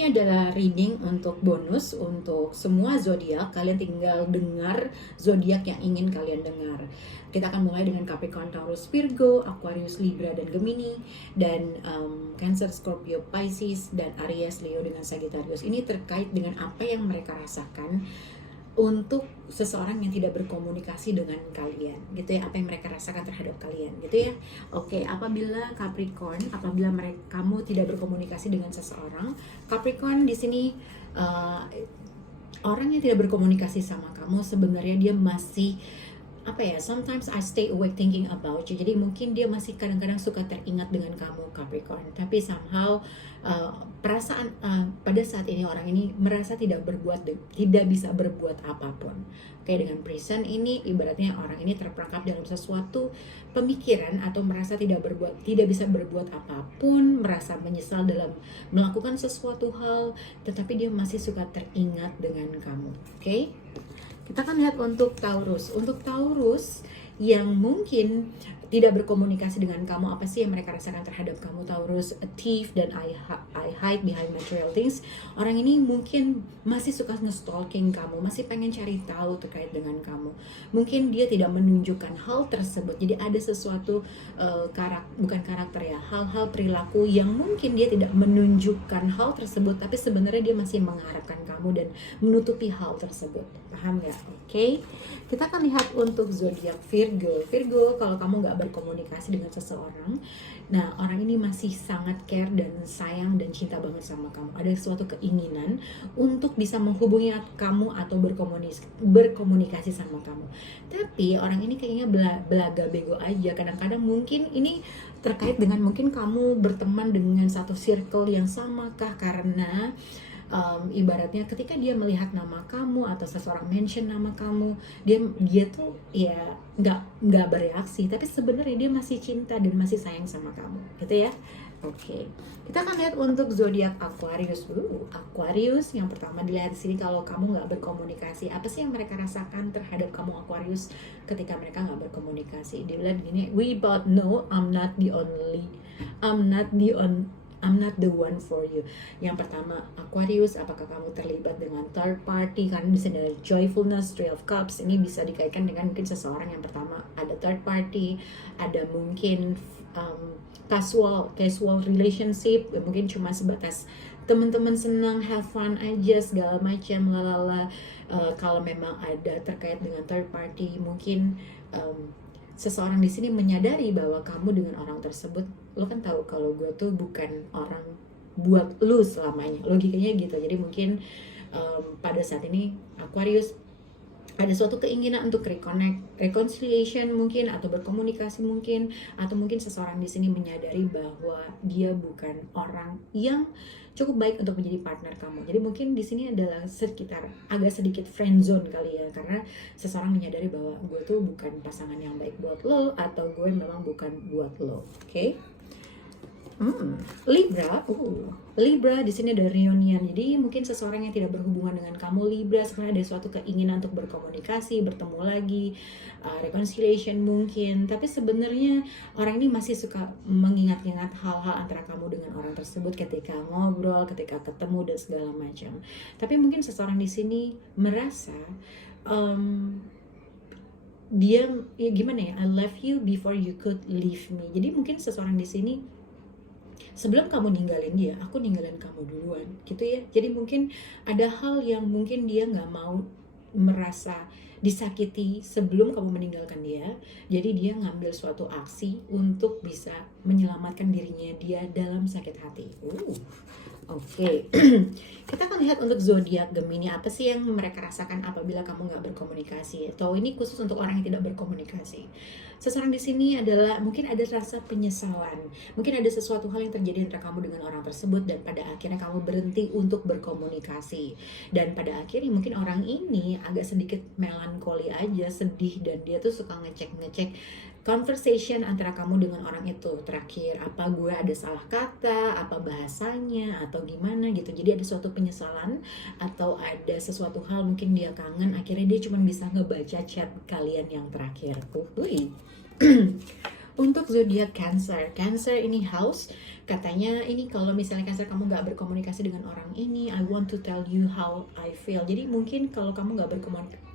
Ini adalah reading untuk bonus untuk semua zodiak. Kalian tinggal dengar zodiak yang ingin kalian dengar. Kita akan mulai dengan Capricorn, Taurus, Virgo, Aquarius, Libra, dan Gemini, dan Cancer, Scorpio, Pisces, dan Aries, Leo, dengan Sagittarius. Ini terkait dengan apa yang mereka rasakan untuk seseorang yang tidak berkomunikasi dengan kalian, gitu ya, apa yang mereka rasakan terhadap kalian, gitu ya. Oke, apabila Capricorn, kamu tidak berkomunikasi dengan seseorang, Capricorn di sini orang yang tidak berkomunikasi sama kamu sebenarnya dia masih sometimes I stay awake thinking about you. Jadi mungkin dia masih kadang-kadang suka teringat dengan kamu, Capricorn. Tapi somehow perasaan pada saat ini orang ini merasa tidak bisa berbuat apapun. Oke, dengan present ini ibaratnya orang ini terperangkap dalam sesuatu pemikiran atau merasa tidak bisa berbuat apapun, merasa menyesal dalam melakukan sesuatu hal, tetapi dia masih suka teringat dengan kamu. Oke? Kita akan lihat untuk Taurus. Untuk Taurus yang mungkin tidak berkomunikasi dengan kamu, apa sih yang mereka rasakan terhadap kamu, Taurus? A thief dan I hide behind material things. Orang ini mungkin masih suka nge-stalking kamu, masih pengen cari tahu terkait dengan kamu. Mungkin dia tidak menunjukkan hal tersebut. Jadi ada sesuatu hal-hal perilaku yang mungkin dia tidak menunjukkan hal tersebut, tapi sebenarnya dia masih mengharapkan kamu dan menutupi hal tersebut. Paham nggak? Oke. Kita akan lihat untuk zodiak Virgo. Virgo, kalau kamu nggak berkomunikasi dengan seseorang, nah orang ini masih sangat care dan sayang dan cinta banget sama kamu. Ada suatu keinginan untuk bisa menghubungi kamu atau berkomunikasi sama kamu. Tapi orang ini kayaknya belaga bego aja. Kadang-kadang mungkin ini terkait dengan mungkin kamu berteman dengan satu circle yang sama kah, karena ibaratnya ketika dia melihat nama kamu atau seseorang mention nama kamu, dia tuh ya nggak bereaksi, tapi sebenarnya dia masih cinta dan masih sayang sama kamu, gitu ya. Oke, kita akan lihat untuk zodiak Aquarius. Aquarius yang pertama dilihat di sini, kalau kamu nggak berkomunikasi, apa sih yang mereka rasakan terhadap kamu, Aquarius, ketika mereka nggak berkomunikasi? Dia bilang gini, we both know I'm not the one for you. Yang pertama, Aquarius, apakah kamu terlibat dengan third party? Karena bisa dari joyfulness, Three of Cups, ini bisa dikaitkan dengan mungkin seseorang yang pertama ada third party, ada mungkin casual relationship, mungkin cuma sebatas teman-teman senang, have fun aja, segala macam, lalala. Kalau memang ada terkait dengan third party, mungkin seseorang di sini menyadari bahwa kamu dengan orang tersebut, lo kan tahu kalau gue tuh bukan orang buat lo selamanya, logikanya gitu. Jadi mungkin pada saat ini Aquarius ada suatu keinginan untuk reconciliation mungkin, atau berkomunikasi mungkin, atau mungkin seseorang di sini menyadari bahwa dia bukan orang yang cukup baik untuk menjadi partner kamu. Jadi mungkin di sini adalah sekitar agak sedikit friend zone kali ya, karena seseorang menyadari bahwa gue tuh bukan pasangan yang baik buat lo, atau gue memang bukan buat lo. Oke? Libra di sini ada reunion. Jadi mungkin seseorang yang tidak berhubungan dengan kamu, Libra, sebenarnya ada suatu keinginan untuk berkomunikasi, bertemu lagi, reconciliation mungkin. Tapi sebenarnya orang ini masih suka mengingat-ingat hal-hal antara kamu dengan orang tersebut ketika ngobrol, ketika ketemu dan segala macam. Tapi mungkin seseorang di sini merasa dia ya gimana ya, I love you before you could leave me. Jadi mungkin seseorang di sini, sebelum kamu ninggalin dia, aku ninggalin kamu duluan, gitu ya. Jadi mungkin ada hal yang mungkin dia nggak mau merasa disakiti sebelum kamu meninggalkan dia. Jadi dia ngambil suatu aksi untuk bisa menyelamatkan dirinya dia dalam sakit hati. Oke. Kita akan lihat untuk zodiak Gemini, apa sih yang mereka rasakan apabila kamu nggak berkomunikasi. Atau ini khusus untuk orang yang tidak berkomunikasi. Seseorang di sini adalah mungkin ada rasa penyesalan, mungkin ada sesuatu hal yang terjadi antara kamu dengan orang tersebut, dan pada akhirnya kamu berhenti untuk berkomunikasi. Dan pada akhirnya mungkin orang ini agak sedikit melankoli aja, sedih, dan dia tuh suka ngecek conversation antara kamu dengan orang itu. Terakhir, apa gue ada salah kata, apa bahasanya, atau gimana gitu. Jadi ada suatu penyesalan, atau ada sesuatu hal mungkin dia kangen, akhirnya dia cuma bisa ngebaca chat kalian yang terakhir. Untuk zodiak Cancer ini house. Katanya ini kalau misalnya Cancer kamu nggak berkomunikasi dengan orang ini, I want to tell you how I feel. Jadi mungkin kalau kamu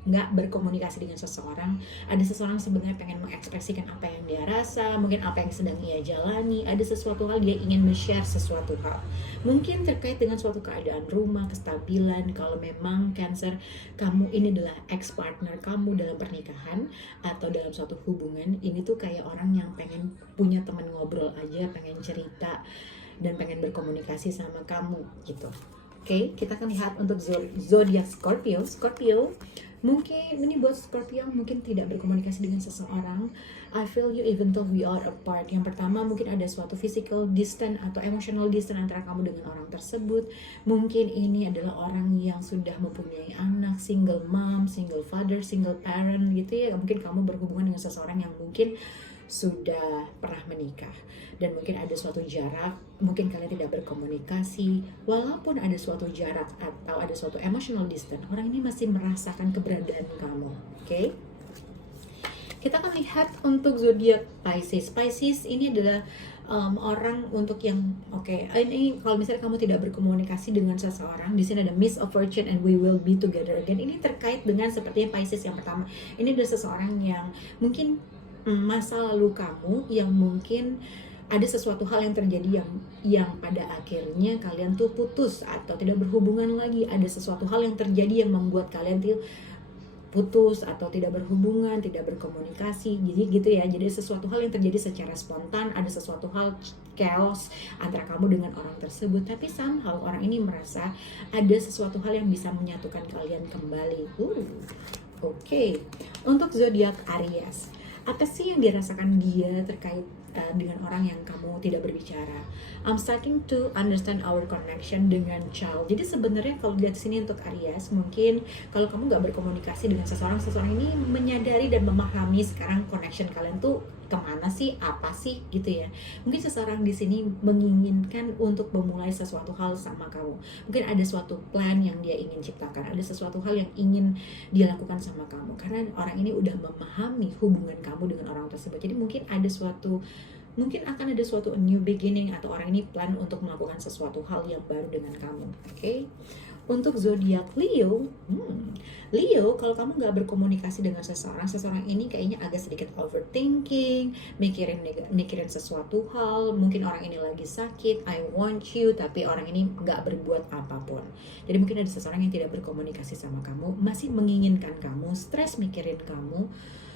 nggak berkomunikasi dengan seseorang, ada seseorang sebenarnya pengen mengekspresikan apa yang dia rasa, mungkin apa yang sedang ia jalani, ada sesuatu hal dia ingin men-share sesuatu hal. Mungkin terkait dengan suatu keadaan rumah, kestabilan, kalau memang Cancer kamu ini adalah ex-partner kamu dalam pernikahan atau dalam suatu hubungan, ini tuh kayak orang yang pengen punya teman ngobrol aja, pengen cerita dan pengen berkomunikasi sama kamu gitu. Oke, kita akan lihat untuk zodiak Scorpio. Scorpio, mungkin ini buat Scorpio mungkin tidak berkomunikasi dengan seseorang. I feel you even though we are apart. Yang pertama mungkin ada suatu physical distance atau emotional distance antara kamu dengan orang tersebut. Mungkin ini adalah orang yang sudah mempunyai anak, single mom, single father, single parent gitu ya. Mungkin kamu berhubungan dengan seseorang yang mungkin sudah pernah menikah dan mungkin ada suatu jarak, mungkin kalian tidak berkomunikasi. Walaupun ada suatu jarak atau ada suatu emotional distance, orang ini masih merasakan keberadaan kamu. Oke? Kita akan lihat untuk zodiak Pisces. Pisces ini adalah orang untuk yang ini kalau misalnya kamu tidak berkomunikasi dengan seseorang, di sini ada Miss of Fortune and we will be together again. Ini terkait dengan sepertinya Pisces yang pertama. Ini adalah seseorang yang mungkin masa lalu kamu yang mungkin ada sesuatu hal yang terjadi yang pada akhirnya kalian tuh putus atau tidak berhubungan lagi. Ada sesuatu hal yang terjadi yang membuat kalian tuh putus atau tidak berhubungan, tidak berkomunikasi. Jadi gitu ya. Jadi sesuatu hal yang terjadi secara spontan, ada sesuatu hal chaos antara kamu dengan orang tersebut, tapi somehow orang ini merasa ada sesuatu hal yang bisa menyatukan kalian kembali. Oke. Untuk zodiak Aries, apa sih yang dirasakan dia terkait dengan orang yang kamu tidak berbicara? I'm starting to understand our connection dengan child. Jadi sebenarnya kalau lihat sini untuk Aries, mungkin kalau kamu nggak berkomunikasi dengan seseorang ini menyadari dan memahami sekarang connection kalian tuh kemana sih, apa sih gitu ya. Mungkin seseorang di sini menginginkan untuk memulai sesuatu hal sama kamu. Mungkin ada suatu plan yang dia ingin ciptakan, ada sesuatu hal yang ingin dia lakukan sama kamu. Karena orang ini udah memahami hubungan kamu dengan orang tersebut. Jadi mungkin akan ada suatu new beginning atau orang ini plan untuk melakukan sesuatu hal yang baru dengan kamu. Oke? Untuk zodiak Leo, Leo kalau kamu nggak berkomunikasi dengan seseorang ini kayaknya agak sedikit overthinking, mikirin sesuatu hal. Mungkin orang ini lagi sakit, I want you, tapi orang ini nggak berbuat apapun. Jadi mungkin ada seseorang yang tidak berkomunikasi sama kamu, masih menginginkan kamu, stres mikirin kamu,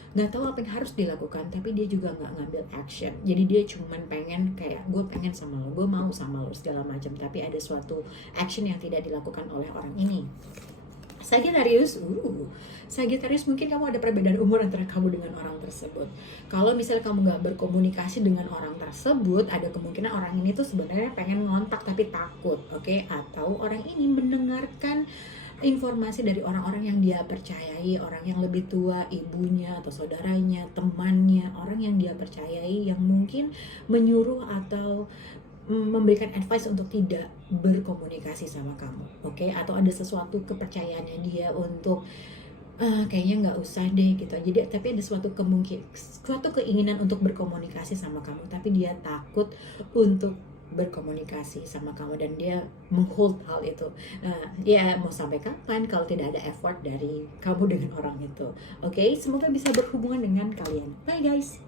nggak tahu apa yang harus dilakukan, tapi dia juga nggak ngambil action. Jadi dia cuman pengen kayak gue pengen sama lo, gue mau sama lo segala macam, tapi ada suatu action yang tidak dilakukan oleh orang ini. Sagittarius, Sagittarius mungkin kamu ada perbedaan umur antara kamu dengan orang tersebut. Kalau misalnya kamu nggak berkomunikasi dengan orang tersebut, ada kemungkinan orang ini tuh sebenarnya pengen ngontak tapi takut, oke? Atau orang ini mendengarkan informasi dari orang-orang yang dia percayai, orang yang lebih tua, ibunya atau saudaranya, temannya, orang yang dia percayai yang mungkin menyuruh atau memberikan advice untuk tidak berkomunikasi sama kamu, oke? Atau ada sesuatu kepercayaannya dia untuk kayaknya nggak usah deh gitu. Jadi tapi ada suatu keinginan untuk berkomunikasi sama kamu, tapi dia takut untuk berkomunikasi sama kamu dan dia menghold hal itu. Ya mau sampai kapan kalau tidak ada effort dari kamu dengan orang itu. Oke, semoga bisa berhubungan dengan kalian. Bye guys.